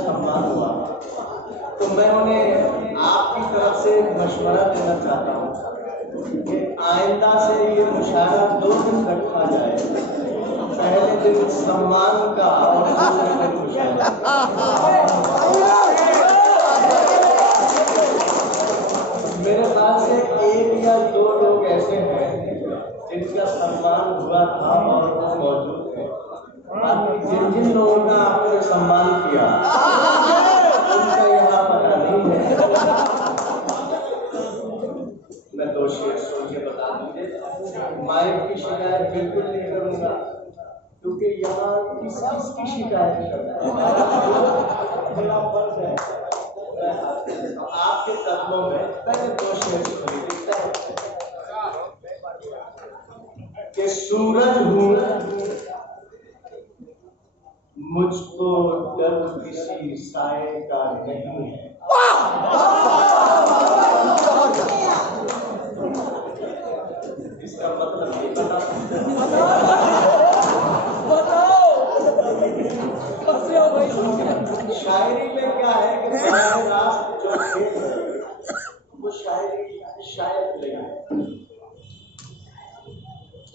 सम्मान हुआ, तो मैं उन्हें आपकी तरफ से मशवरा देना चाहता हूँ कि आइंदा से ये मुशायरा 2 दिन रखा जाए, पहले दिन सम्मान का और दूसरे दिन मुशायरा। मेरे ख्याल से 1 या 2 लोग ऐसे हैं जिनका सम्मान हुआ था और वो मौजूद है। बाकी जिन जिन लोगों का आपने सम्मान किया उनका यहाँ पता नहीं है। मैं 2 शेर सुन के बता दीजिए। माइक की शिकायत बिल्कुल नहीं करूँगा, क्योंकि यहाँ किसकी शिकायत करता है मेरा फर्ज है। आपके कदमों में पहले 2 शेर सुनिए। लिखता है कि सूरज हूँ मुझको डर किसी साए का नहीं है। इसका मतलब ये बता शायरी में क्या है कि जो खेल है वो शायरी शायद नहीं।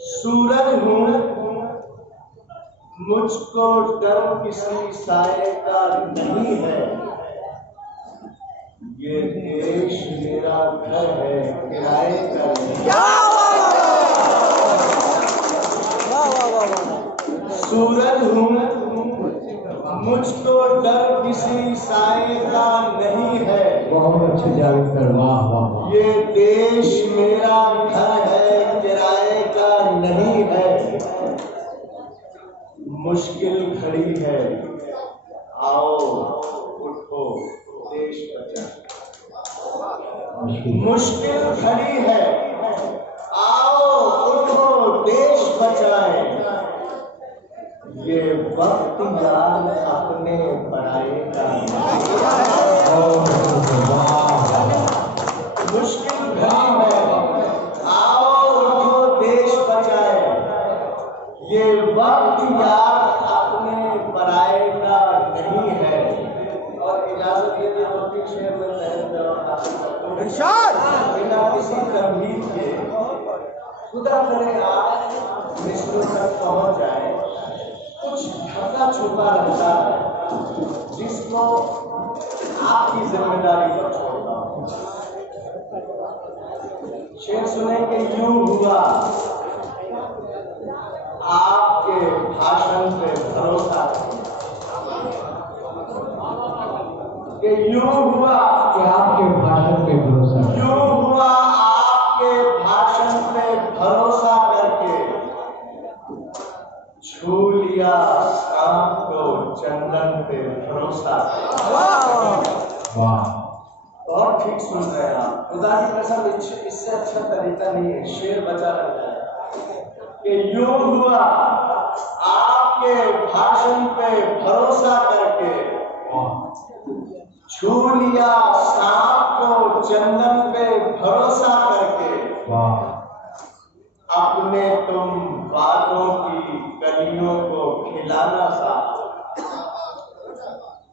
सूरज हूँ मुझको डर किसी साए का नहीं है, ये देश मेरा घर है किराए का नहीं। सूरज हूँ मुझको डर किसी साए का नहीं है, बहुत अच्छे जावेद सर, वाह वाह। ये देश मेरा घर है किराए का नहीं है। मुश्किल घड़ी है आओ उठो देश बचाए। मुश्किल घड़ी है आओ उठो देश बचाए, ये वक्त याद अपने पराए का। मुश्किल घड़ी है आओ उठो देश बचाए, ये वक्त याद अपने पराए का नहीं है। और इजाजत दे दे 2-3 शेर में बिना किसी तमहीद के खुदा करे आप मिसरों तक पहुंच जाए। कुछ ढका छुपा रहता है जिसको आपकी जिम्मेदारी पर छोड़ता हूं। शेर सुनेंगे यूं हुआ आपके भाषण पे भरोसा, कि यूं हुआ कि आपके भाषण पे भरोसा, यूं हुआ आपके भाषण पे भरोसा करके छू लिया सांप को चंदन पे भरोसा। वाह बहुत ठीक सुन रहे हैं आप। खुदा की कसम इससे अच्छा तरीका नहीं है, शेर बचा रहता है कि यूं हुआ आपके भाषण पे भरोसा करके छू लिया सांप को चंदन पे भरोसा करके, अपने तुम बातों की कलियों को खिलाना सा,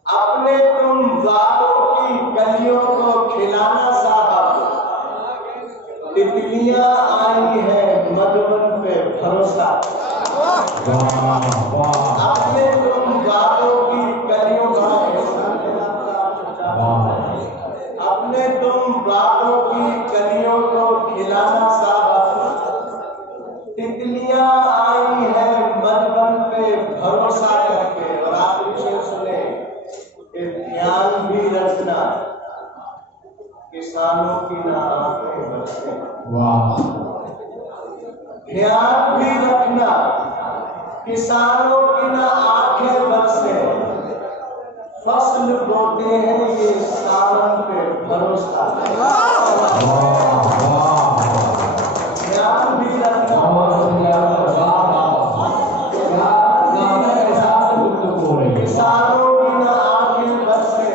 अपने तुम बातों की कलियों को खिलाना साहब। तितलियां आई है मधुबन पे भरोसा, अपने तुम बातों की कलियों अपने तुम बातों की कलियों को खिलाना साहब। तितलियां आई है मधुबन पे भरोसा करके। और आखिरी शेर सुने कि ध्यान भी रखना किसानों की ना आंखें बरसे। ध्यान भी रखना किसानों की ना आंखें बरसे, फसल बोते हैं ये सावन पे भरोसा। ध्यान भी रखना किसानों की ना आंखें बरसे,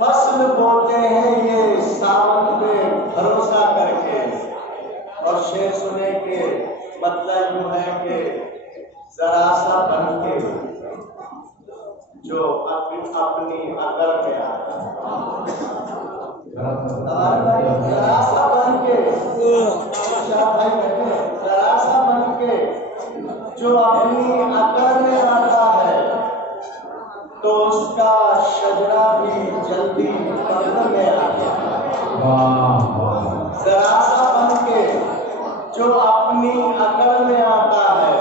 फसल बोते हैं ये सावन पे भरोसा करके। और शेर सुने के मतलब यूं है कि जरा सा बन के जो अपनी अकल में आता जरासा बन के जरासा बन के जो अपनी अकल में आता है तो उसका शजरा भी जल्दी पकड़ में आता है। जरासा बन के जो अपनी अकल में आता है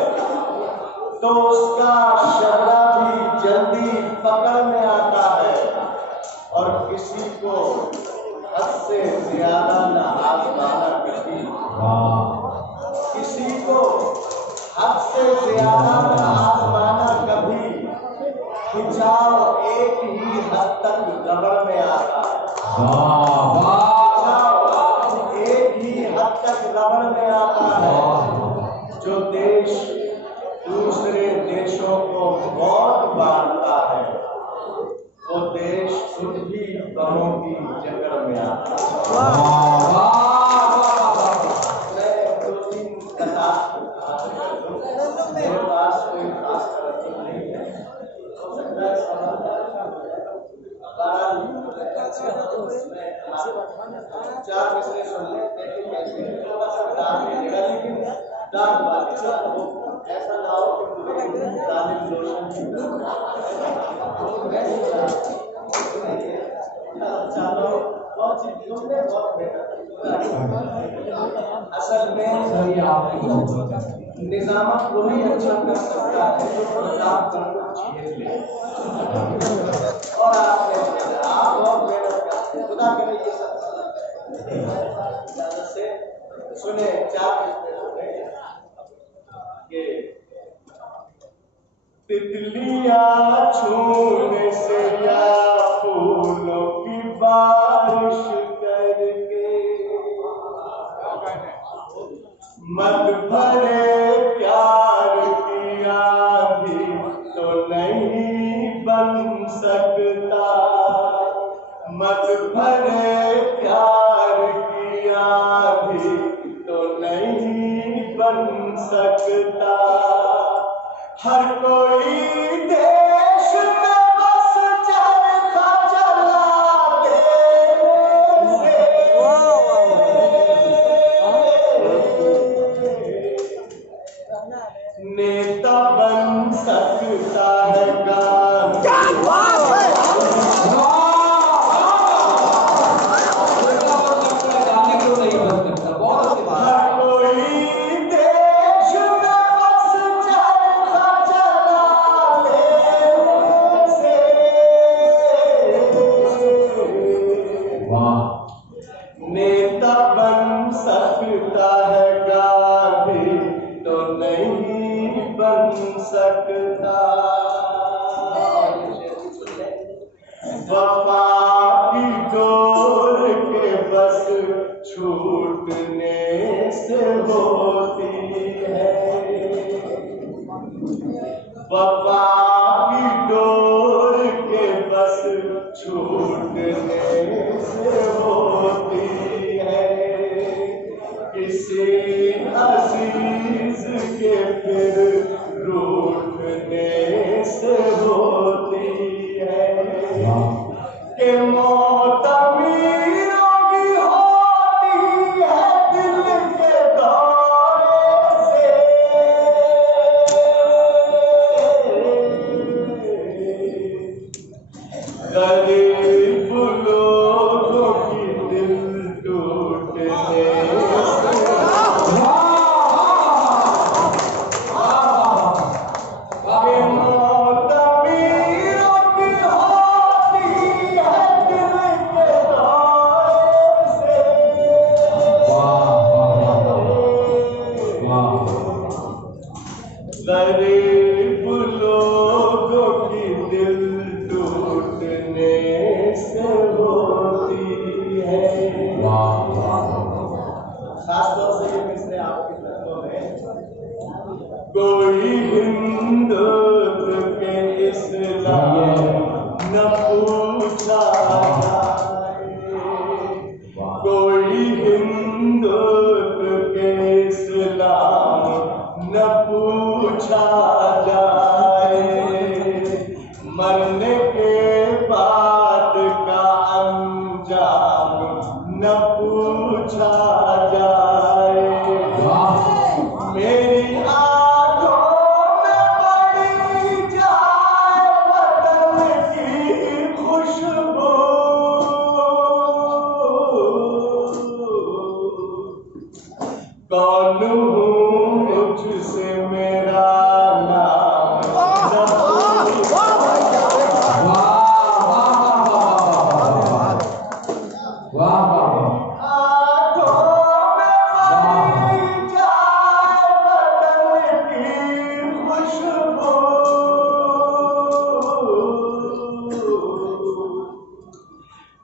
तो उसका शजरा भी जल्दी पकड़ में आता है और किसी को हद से ज्यादा न आजमाना कभी, किसी को हद से ज्यादा न आजमाना कभी। खिंचाव एक ही हद तक रबड़ में आता है, खिंचाव एक ही हद तक रबड़ में आता है। जो देश दूसरे देशों को बहुत बांटता है वो देश खुद ही बमों की जकड़ में आता है। मैं दो तीन मेरे पास कोई खास तरह नहीं है, हो सकता है समाचार चार मिसरे सुन ले लेकिन दाम ऐसा ना हो कि मुझे तालिम रोशन असल में निजामत वही अच्छा कर सकता है जो प्रताप को छीन ले और आप बहुत मेहनत करते हैं। खुदा करे ये सब से सुने चार ये तितलियां छूने से या फूलों की बारिश करके मत भरे प्यार की आंधी तो नहीं बन सकता, मत भरे प्यार की आंधी तो नहीं बन सकता। हर कोई देश में बस चरखा चलाते नेता बन सकता है गांधी। नेता बन सकता है गांधी तो नहीं बन सकता। वफा की डोर के बस छूटने से होती है, वफा की डोर के बस छूटने से होती है। किसी अजीज के फिर रूठने से होती है कि मौत अमीरों की होती है दिल के दौरे से। गरीब लोगों की दिल टूटने से मौत अमीरों की होती है दिल के दौरे से। गरीब लोगों की दिल टूटने से होती है। खासतौर से ये मिसरे आपकी तरफ में कोई हिंदुत्व के इस्लाम न पूछा जाए, कोई हिंदुत्व के इस्लाम न पूछा जाए। मरने के बाद का अंजाम न पूछा जाए। मेरी आंखों में पड़ी जाए वतन की खुशबू, कौन हूँ मुझसे मेरा नाम न पूछा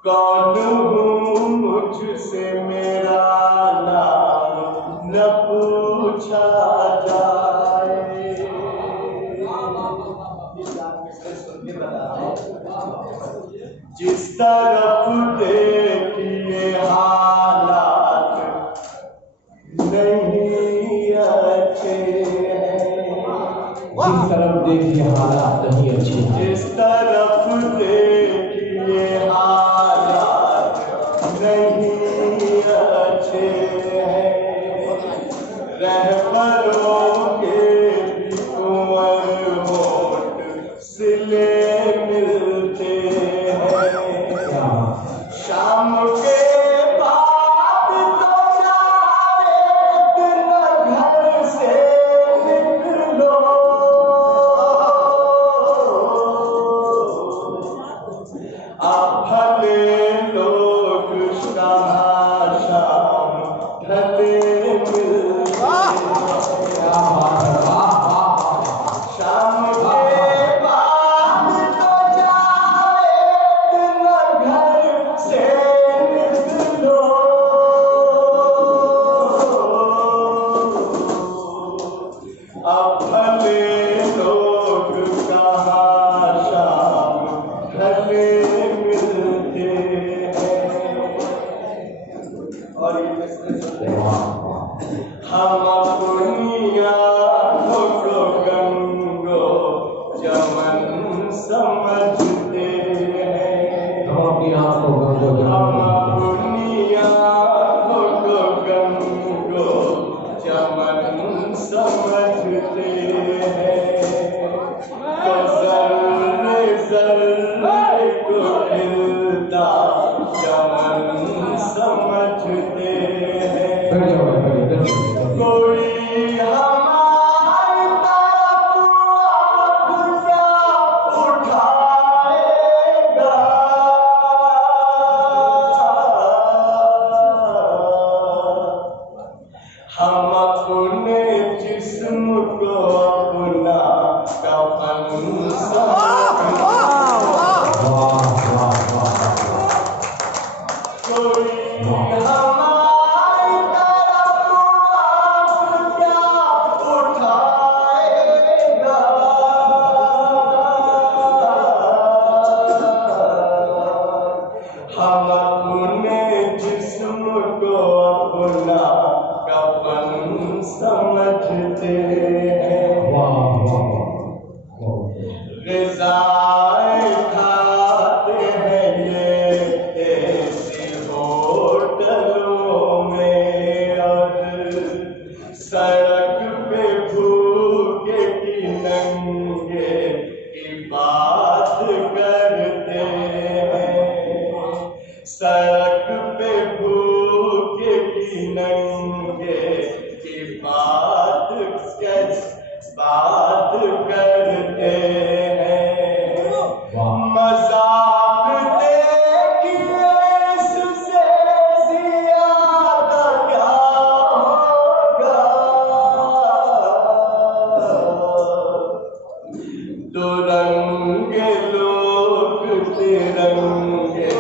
कौन हूँ मुझसे मेरा नाम न पूछा जाए। जिस तरफ देखिए हालात नहीं अच्छे हैं, जिस तरफ देखिए हालात नहीं अच्छे हैं, जिस तरफ देखिए हालात नहीं अच्छे हैं, रहबरों के भी कुंवर होठ सिले मिलते हैं। शाम के बाद तो जावेद न घर से निकलो, आप भले लोग कहाँ शाम ढले मिलते हैं। शाम के बाद तो जावेद न घर से निकलो, अब भले लोग कहाँ शाम ढले मिलते हैं। और ये कैसे सुनते हैं? हम अपनी आँखों को गंगो जमन समझते हैं। हम अपनी आँखों को हम अपनी आँखों को गंगो जमन समझते हैं। तो जर्रे जर्रे को खिलता चमन समझते हैं। कोई हमारी तरफ आँख क्या उठाएगा, हम अपने जिस्म को अपना कफन समझते हैं। कोई हमारी तरफ आँख क्या उठाएगा, हम अपने जिस्म को अपना कफन समझते हैं। ग़िज़ाएं खाते हैं ये ऐसी होटलों में, और सड़क पे भूखे की नंगे की बात करते हैं। सड़क पे भूखे की नंगे की बात करते हैं। मज़ाक देखिए इससे ज़्यादा क्या होगा, दो रंगे लोग तिरंगे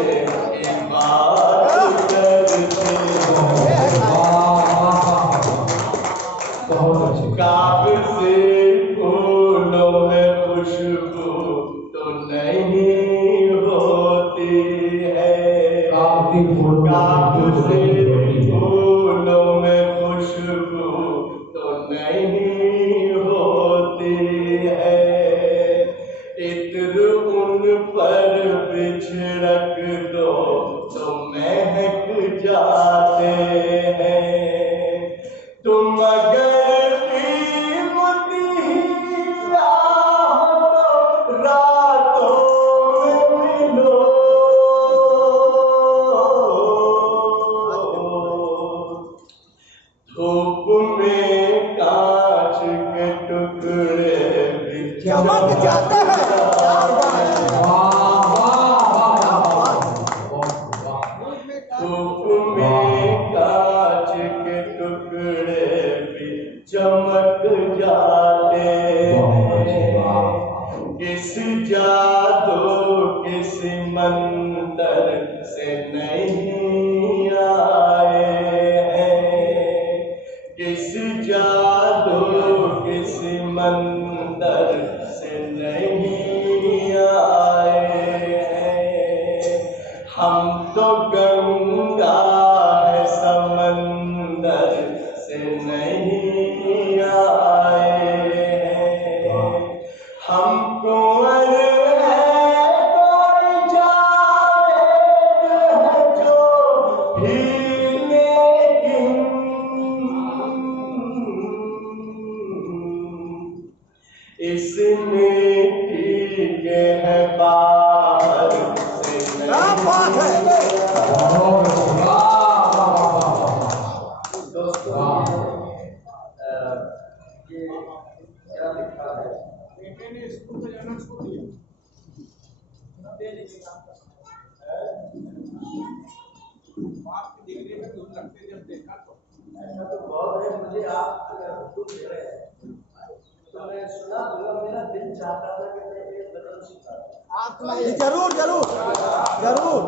की बात करते हैं। बहुत अच्छे। कागज़े फूलों में खुशबू तो नहीं होती है, कागज़े फूलों में खुशबू तो नहीं होती है। इत्र उन पर छिड़क दो तो महक जाते हैं। तुम अगर कीमती हीरा हो तो रातों में मिलो। धूप में कांच के टुकड़े भी चमक जाते हैं। धूप में कांच के टुकड़े भी चमक जाते हैं। किस जादू किस मंतर से नहीं आए हैं। किस जादू किस मंतर से नहीं आए हैं। हम तो गंगा है समंदर से नहीं आए हैं। हम कुंवर है कोई जावेद है जो भी लेकिन इस मिट्टी के है बाहर से क्या बात है। दोस्तों ये क्या लिखा है? मैंने स्कूल में जाना छोड़ दिया। बाप के डिग्री में तुम लगते जब देखा तो ऐसा तो बहुत है। मुझे आप अगर हुक्म दे रहे हैं तो मैं सुना दूंगा। मेरा दिल चाहता था कि मैं ये बदल सीखा। जरूर जरूर जरूर।